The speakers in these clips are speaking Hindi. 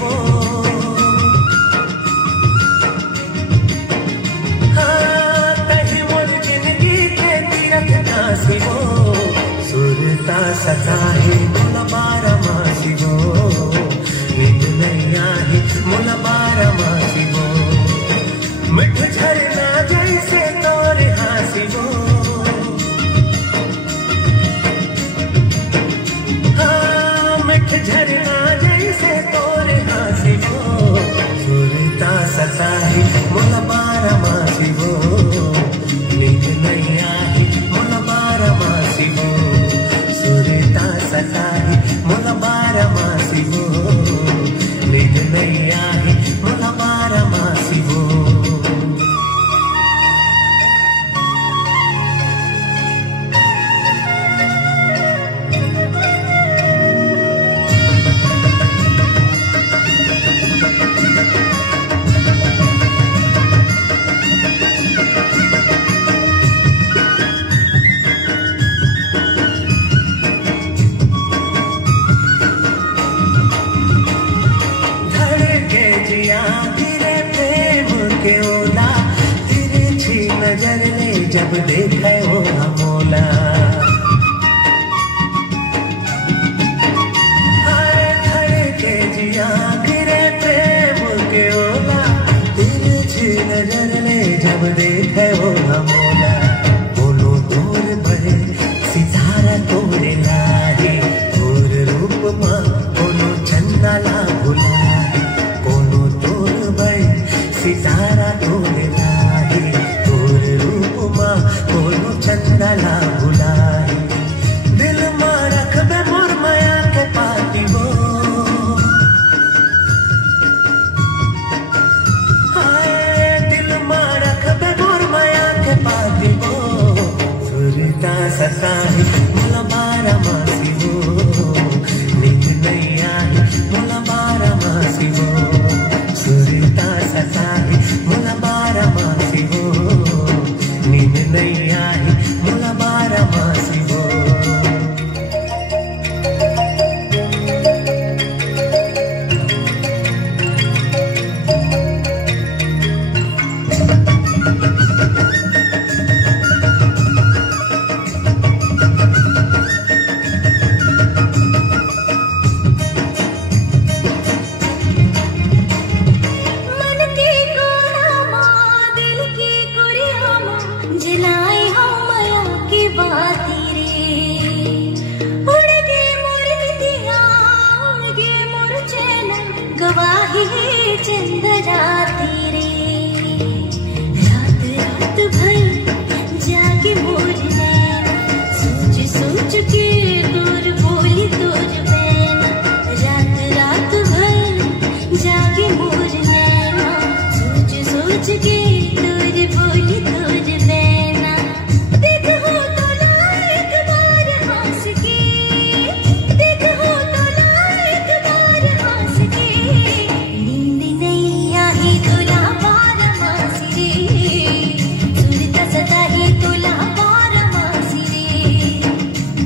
वो, हाँ कहीं मोर जिंदगी के तीरथ काशी वो, सुरता सता है मुला बारा मासी वो, नींद नहीं आई मुला बारा मासी वो, मिठ झरना जैसे तोरे हासी वो, हाँ मिठ झरना जैसे तोरे हासी वो, सुरता सता है मुला बारा मासी वो, नींद नहीं आई मुला बारा मासी वो, सुरता सता है मुला बारा मासी वो, नींद नहीं आई मुला बारा मासी वो। तेरे प्रेम के ओला तिरछी नजर ले जब देखे वो हमोला, हाय खड़े के जिया तेरे प्रेम के ओला तिरछी नजर ले जब देखे वो हमोला, बोलो दूर बड़े सितारा तोरे लाही, तोर रूप माँ बोलो चंदा ला भुला, सितारा तोरे लाही, तोर रूप माँ कोनो चंदा ला भुलाई, दिल माँ रख बे मोर माया के पाती वो, हाय दिल माँ रख बे मोर माया के पाती वो, सुरता सता है मुला बारा मासी वो, नींद नहीं आई मुला बारा मासी वो, सुरता सता है मुला बारा मासी वो, नींद नहीं आई मुला बारा मासी वो। जिलाई हो माया की बाती रे, उड़ गे मोर दिया उड़ गे मोर चैन, गवाही चंद राती रे, रात रात भर जागे मोर नैना, सोच सोच के दूर बोली तोर बैना, रात रात भर जागे मोर नैना, सोच सोच के दूर बोली तोर बैना, देखो तो ला एक बार हंस के, देखो तो ला एक बार हंस के, नींद नहीं आई तोला बारा मासी रे, सुरता सता है तोला बारा मासी रे,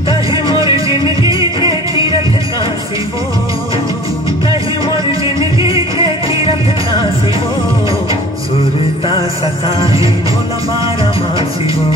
कहीं मोर जिंदगी के तीरथ काशी वो, कहीं मोर जिंदगी के तीरथ काशी वो, सुरता सता है मुला बारा मासी वो।